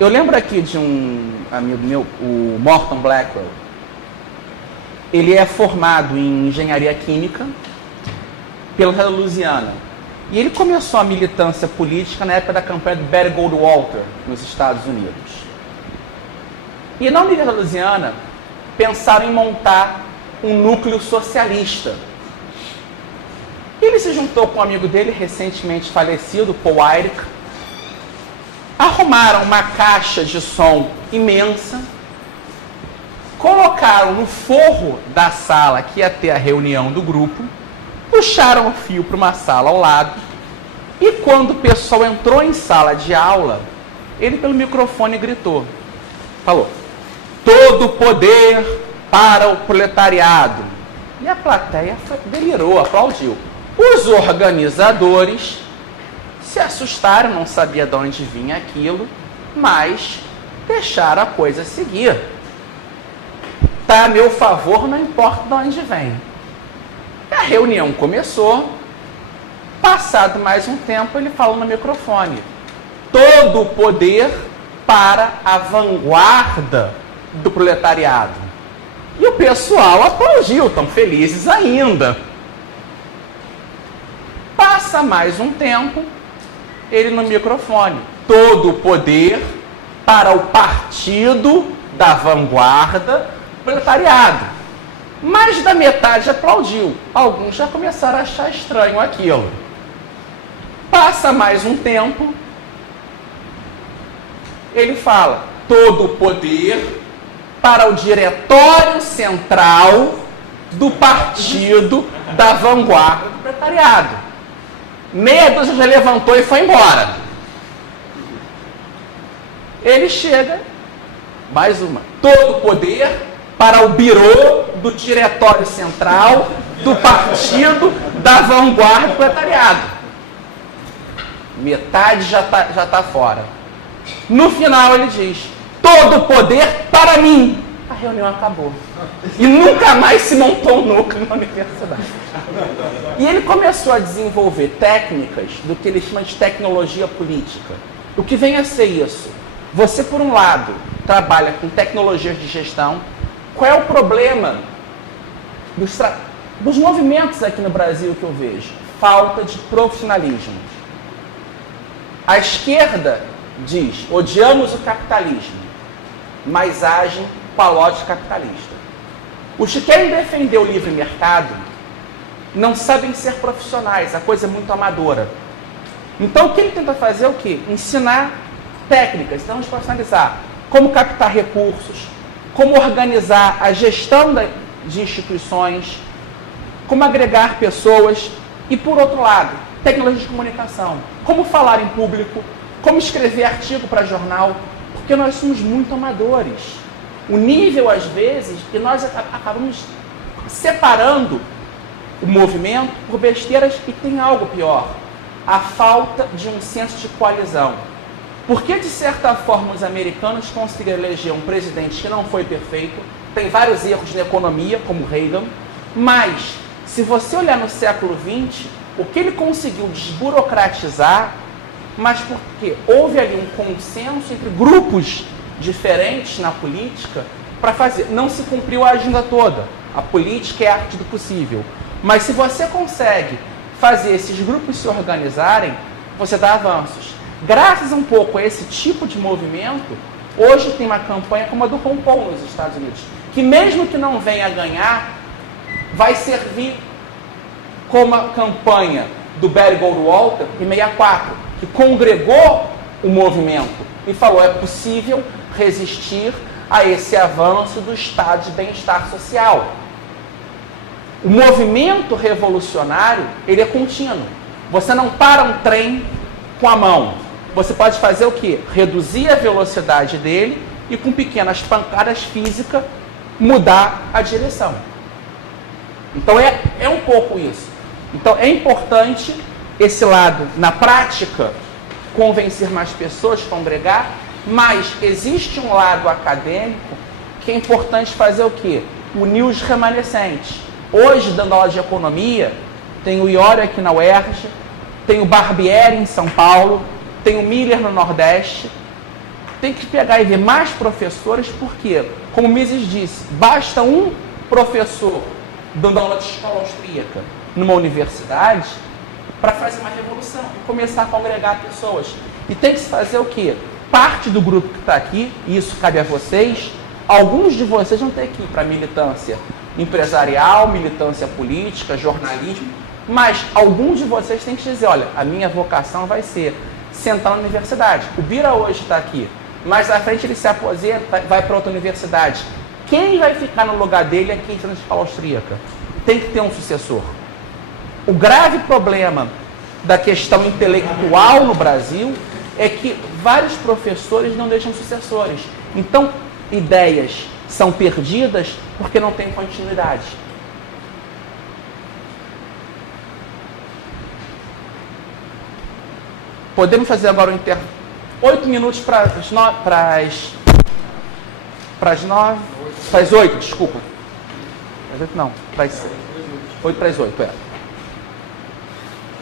Eu lembro aqui de um amigo meu, o Morton Blackwell. Ele é formado em engenharia química pela Universidade da Louisiana. E ele começou a militância política na época da campanha do Barry Goldwater, nos Estados Unidos. E na Universidade da Louisiana, pensaram em montar um núcleo socialista. Ele se juntou com um amigo dele, recentemente falecido, Paul Ehrlich. Arrumaram uma caixa de som imensa, colocaram no forro da sala que ia ter a reunião do grupo, puxaram o fio para uma sala ao lado, e quando o pessoal entrou em sala de aula, ele pelo microfone gritou, falou, todo poder para o proletariado. E a plateia delirou, aplaudiu. Os organizadores se assustaram, não sabia de onde vinha aquilo, mas deixaram a coisa seguir. Está a meu favor, não importa de onde vem. A reunião começou, passado mais um tempo, ele falou no microfone, todo o poder para a vanguarda do proletariado. E o pessoal aplaudiu, tão felizes ainda. Passa mais um tempo, ele no microfone, todo o poder para o partido da vanguarda do proletariado. Mais da metade aplaudiu. Alguns já começaram a achar estranho aquilo. Passa mais um tempo, ele fala, todo o poder para o diretório central do partido da vanguarda do proletariado. Meia dúzia já levantou e foi embora. Ele chega, mais uma, todo o poder para o birô do diretório central do partido da vanguarda do proletariado. Metade já tá fora. No final ele diz, todo o poder para mim. A reunião acabou. E nunca mais se montou um núcleo na universidade. E ele começou a desenvolver técnicas do que ele chama de tecnologia política. O que vem a ser isso? Você, por um lado, trabalha com tecnologias de gestão. Qual é o problema dos movimentos aqui no Brasil que eu vejo? Falta de profissionalismo. A esquerda diz, odiamos o capitalismo, mas agem com a lógica capitalista. Os que querem defender o livre mercado não sabem ser profissionais, a coisa é muito amadora. Então o que ele tenta fazer é o quê? Ensinar técnicas, então vamos profissionalizar, como captar recursos, como organizar a gestão de instituições, como agregar pessoas e, por outro lado, tecnologia de comunicação, como falar em público, como escrever artigo para jornal, porque nós somos muito amadores. O nível, às vezes, que nós acabamos separando o movimento por besteiras e tem algo pior, a falta de um senso de coalizão. Porque, de certa forma, os americanos conseguiram eleger um presidente que não foi perfeito, tem vários erros na economia, como Reagan, mas, se você olhar no século XX, o que ele conseguiu desburocratizar, mas porque houve ali um consenso entre grupos diferentes na política para fazer. Não se cumpriu a agenda toda. A política é a arte do possível. Mas se você consegue fazer esses grupos se organizarem, você dá avanços. Graças um pouco a esse tipo de movimento, hoje tem uma campanha como a do Ron Paul nos Estados Unidos, que mesmo que não venha a ganhar, vai servir como a campanha do Barry Goldwater em 64, que congregou o movimento e falou, é possível resistir a esse avanço do estado de bem-estar social. O movimento revolucionário, ele é contínuo. Você não para um trem com a mão. Você pode fazer o quê? Reduzir a velocidade dele e com pequenas pancadas físicas mudar a direção. Então é um pouco isso. Então é importante esse lado, na prática, convencer mais pessoas, congregar, mas existe um lado acadêmico que é importante fazer o quê? Unir os remanescentes. Hoje, dando aula de economia, tem o Iori aqui na UERJ, tem o Barbieri em São Paulo, tem o Miller no Nordeste, tem que pegar e ver mais professores, porque, como Mises disse, basta um professor dando aula de escola austríaca numa universidade para fazer uma revolução e começar a congregar pessoas. E tem que se fazer o quê? Parte do grupo que está aqui, e isso cabe a vocês, alguns de vocês vão ter que ir para militância empresarial, militância política, jornalismo, mas alguns de vocês têm que dizer, olha, a minha vocação vai ser sentar na universidade. O Bira hoje está aqui, mais à frente ele se aposenta, vai para outra universidade. Quem vai ficar no lugar dele é quem está na escola austríaca. Tem que ter um sucessor. O grave problema da questão intelectual no Brasil é que vários professores não deixam sucessores. Então, ideias são perdidas porque não tem continuidade. Podemos fazer agora o intervalo. 8 minutos para as 8, desculpa. Para as 8 não, para as 8 para as 8, é.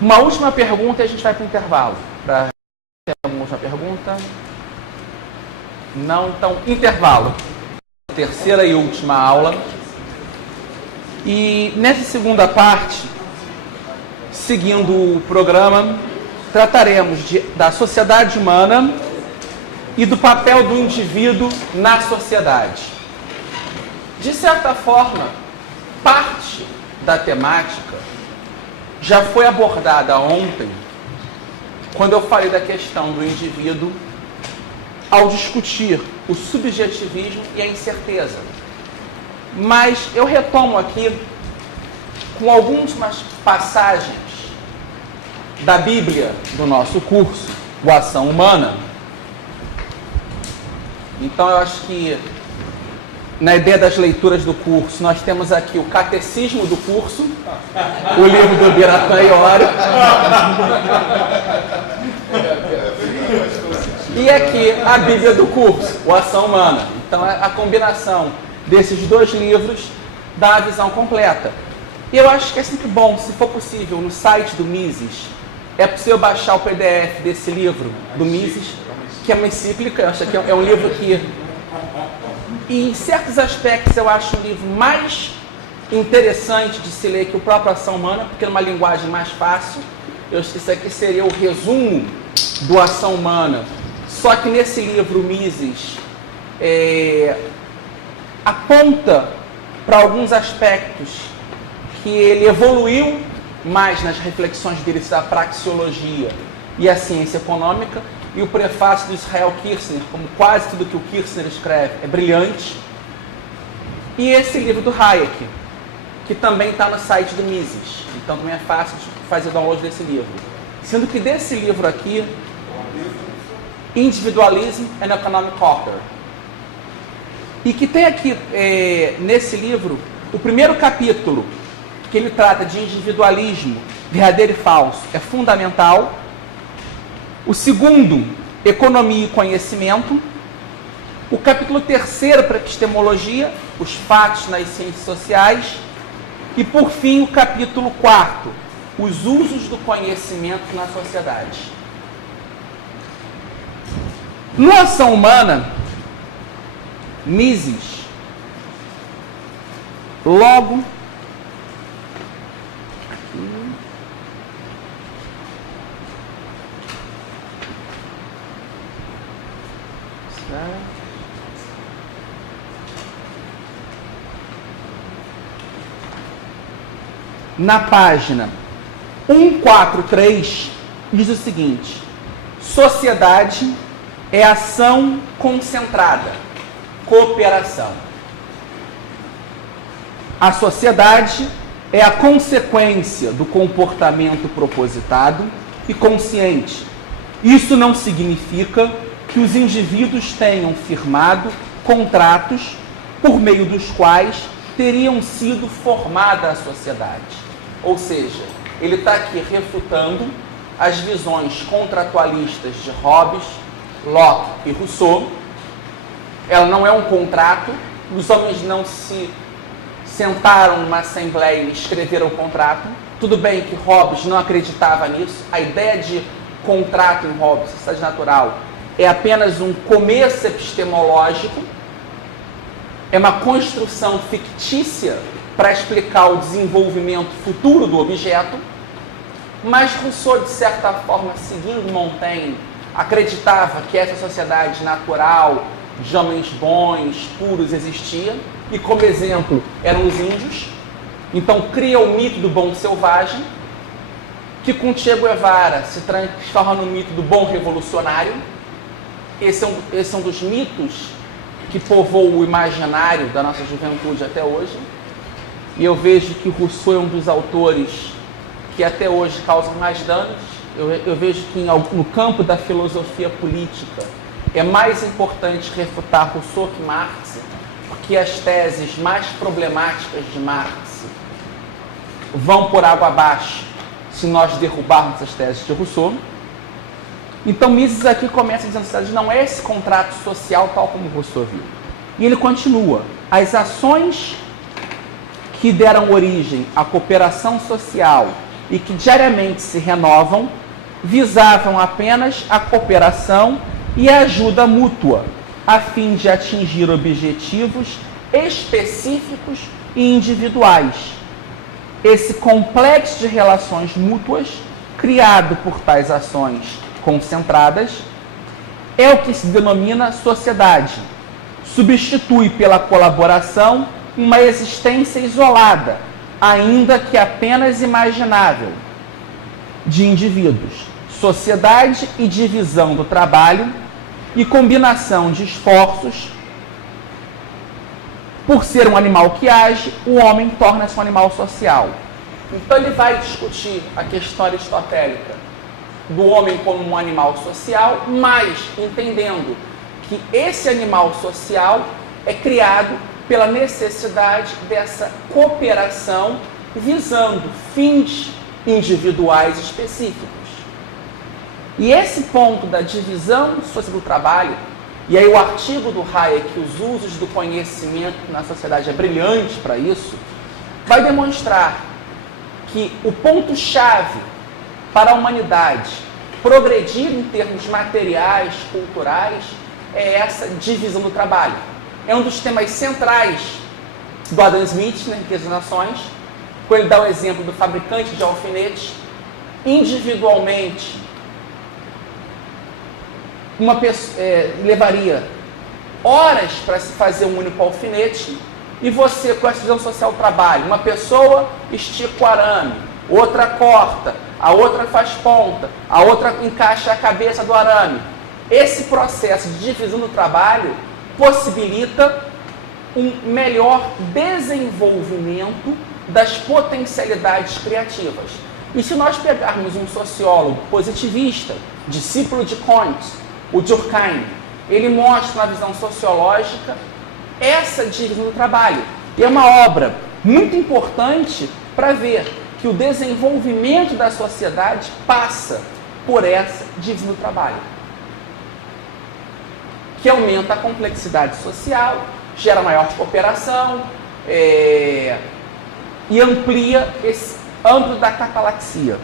Uma última pergunta e a gente vai para o intervalo. Tem alguma última pergunta? Não, então, intervalo. Terceira e última aula. E nessa segunda parte, seguindo o programa, trataremos da sociedade humana e do papel do indivíduo na sociedade. De certa forma, parte da temática já foi abordada ontem, quando eu falei da questão do indivíduo, ao discutir o subjetivismo e a incerteza. Mas eu retomo aqui com algumas passagens da Bíblia do nosso curso, o Ação Humana. Então eu acho que na ideia das leituras do curso, nós temos aqui o Catecismo do curso, o livro do Biratan Iori, e aqui a Bíblia do curso, o Ação Humana. Então a combinação desses dois livros dá a visão completa. E eu acho que é sempre bom, se for possível, no site do Mises, é possível baixar o PDF desse livro do Mises, que é uma encíclica, eu acho que é um livro que, em certos aspectos, eu acho um livro mais interessante de se ler que o próprio Ação Humana, porque é uma linguagem mais fácil. Isso aqui seria o resumo do Ação Humana. Só que nesse livro, o Mises aponta para alguns aspectos que ele evoluiu mais nas reflexões dele da praxeologia e a ciência econômica. E o prefácio do Israel Kirzner, como quase tudo que o Kirzner escreve, é brilhante. E esse livro do Hayek, que também está no site do Mises. Então também é fácil de fazer download desse livro. Sendo que desse livro aqui, Individualism and Economic Order. E que tem aqui, nesse livro, o primeiro capítulo, que ele trata de individualismo, verdadeiro e falso, é fundamental. O segundo, economia e conhecimento. O capítulo terceiro, para epistemologia, os fatos nas ciências sociais. E, por fim, o capítulo 4, os usos do conhecimento na sociedade. No Ação Humana, Mises, logo, na página 143, diz o seguinte: sociedade é ação concentrada, cooperação. A sociedade é a consequência do comportamento propositado e consciente. Isso não significa que os indivíduos tenham firmado contratos por meio dos quais teriam sido formada a sociedade. Ou seja, ele está aqui refutando as visões contratualistas de Hobbes, Locke e Rousseau. Ela não é um contrato, os homens não se sentaram numa assembleia e escreveram o contrato. Tudo bem que Hobbes não acreditava nisso. A ideia de contrato em Hobbes, sociedade natural, é apenas um começo epistemológico, é uma construção fictícia para explicar o desenvolvimento futuro do objeto, mas Rousseau, de certa forma, seguindo Montaigne, acreditava que essa sociedade natural, de homens bons, puros, existia, e como exemplo eram os índios. Então cria o mito do bom selvagem, que com Che Guevara se transforma no mito do bom revolucionário. Esse é um dos mitos que povoam o imaginário da nossa juventude até hoje. E eu vejo que Rousseau é um dos autores que até hoje causam mais danos. Eu vejo que no campo da filosofia política é mais importante refutar Rousseau que Marx, porque as teses mais problemáticas de Marx vão por água abaixo se nós derrubarmos as teses de Rousseau. Então Mises aqui começa dizendo que a sociedade não é esse contrato social tal como Rousseau viu. E ele continua: as ações que deram origem à cooperação social e que diariamente se renovam visavam apenas a cooperação e a ajuda mútua, a fim de atingir objetivos específicos e individuais. Esse complexo de relações mútuas, criado por tais ações concentradas, é o que se denomina sociedade. Substitui pela colaboração uma existência isolada, ainda que apenas imaginável, de indivíduos. Sociedade e divisão do trabalho e combinação de esforços. Por ser um animal que age, o homem torna-se um animal social. Então ele vai discutir a questão aristotélica do homem como um animal social, mas entendendo que esse animal social é criado pela necessidade dessa cooperação visando fins individuais específicos. E esse ponto da divisão social do trabalho, e aí o artigo do Hayek, os usos do conhecimento na sociedade é brilhante para isso, vai demonstrar que o ponto-chave para a humanidade progredir em termos materiais, culturais, é essa divisão do trabalho. É um dos temas centrais do Adam Smith, na Riqueza das Nações, quando ele dá o exemplo do fabricante de alfinetes. Individualmente, uma pessoa levaria horas para se fazer um único alfinete, e você, com essa divisão social do trabalho, uma pessoa estica o arame, outra corta, a outra faz ponta, a outra encaixa a cabeça do arame. Esse processo de divisão do trabalho possibilita um melhor desenvolvimento das potencialidades criativas. E se nós pegarmos um sociólogo positivista, discípulo de Kant, o Durkheim, ele mostra na visão sociológica essa divisão do trabalho. E é uma obra muito importante para ver que o desenvolvimento da sociedade passa por essa divisão do trabalho, que aumenta a complexidade social, gera maior cooperação e amplia esse âmbito da catalaxia.